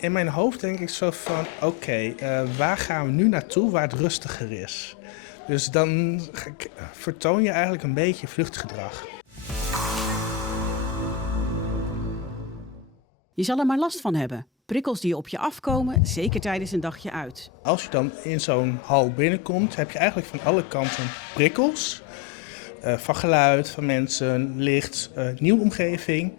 In mijn hoofd denk ik zo van, oké, waar gaan we nu naartoe waar het rustiger is? Dus dan vertoon je eigenlijk een beetje vluchtgedrag. Je zal er maar last van hebben. Prikkels die op je afkomen, zeker tijdens een dagje uit. Als je dan in zo'n hal binnenkomt, heb je eigenlijk van alle kanten prikkels. Van geluid, van mensen, licht, nieuwe omgeving.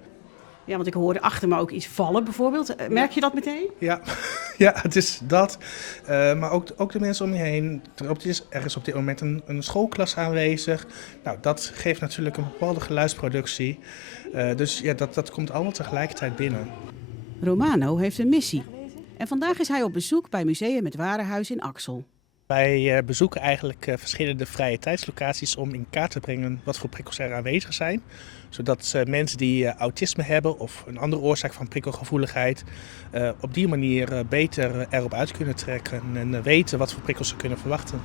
Ja, want ik hoorde achter me ook iets vallen bijvoorbeeld. Merk je dat meteen? Ja, ja, het is dat. Maar ook de mensen om je heen. Er is op dit moment een schoolklas aanwezig. Nou, dat geeft natuurlijk een bepaalde geluidsproductie. Dus ja, dat komt allemaal tegelijkertijd binnen. Romano heeft een missie. En vandaag is hij op bezoek bij Museum Het Warenhuis in Axel. Wij bezoeken eigenlijk verschillende vrije tijdslocaties om in kaart te brengen wat voor prikkels er aanwezig zijn. Zodat mensen die autisme hebben of een andere oorzaak van prikkelgevoeligheid op die manier beter erop uit kunnen trekken en weten wat voor prikkels ze kunnen verwachten.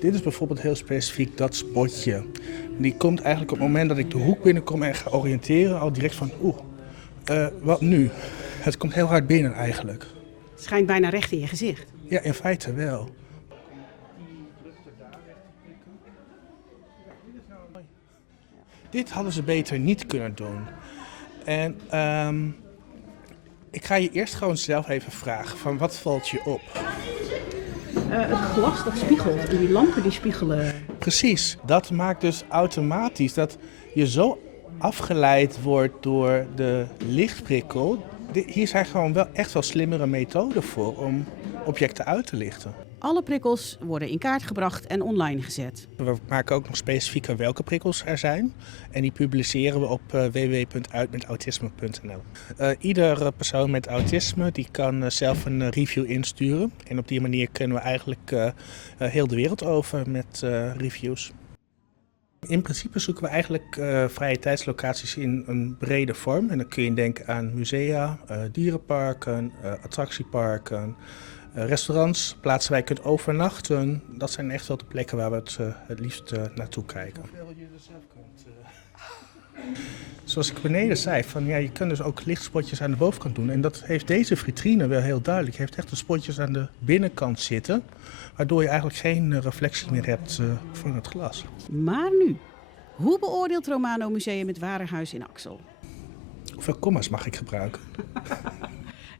Dit is bijvoorbeeld heel specifiek dat spotje. Die komt eigenlijk op het moment dat ik de hoek binnenkom en ga oriënteren al direct van wat nu? Het komt heel hard binnen eigenlijk. Het schijnt bijna recht in je gezicht. Ja, in feite wel. Dit hadden ze beter niet kunnen doen. En ik ga je eerst gewoon zelf even vragen van wat valt je op? Het glas dat spiegelt en die lampen die spiegelen. Precies, dat maakt dus automatisch dat je zo afgeleid wordt door de lichtprikkel. Hier zijn gewoon wel echt wel slimmere methoden voor om objecten uit te lichten. Alle prikkels worden in kaart gebracht en online gezet. We maken ook nog specifieker welke prikkels er zijn. En die publiceren we op www.uitmetautisme.nl. Ieder persoon met autisme die kan zelf een review insturen. En op die manier kunnen we eigenlijk heel de wereld over met reviews. In principe zoeken we eigenlijk vrije tijdslocaties in een brede vorm. En dan kun je denken aan musea, dierenparken, attractieparken, restaurants, plaatsen waar je kunt overnachten. Dat zijn echt wel de plekken waar we het liefst naartoe kijken. Zoals ik beneden zei, je kunt dus ook lichtspotjes aan de bovenkant doen. En dat heeft deze vitrine wel heel duidelijk. Je heeft echt de spotjes aan de binnenkant zitten, waardoor je eigenlijk geen reflectie meer hebt van het glas. Maar nu, hoe beoordeelt Romano Museum Het Warenhuis in Axel? Hoeveel komma's mag ik gebruiken?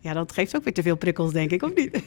Ja, dat geeft ook weer te veel prikkels, denk ik, of niet?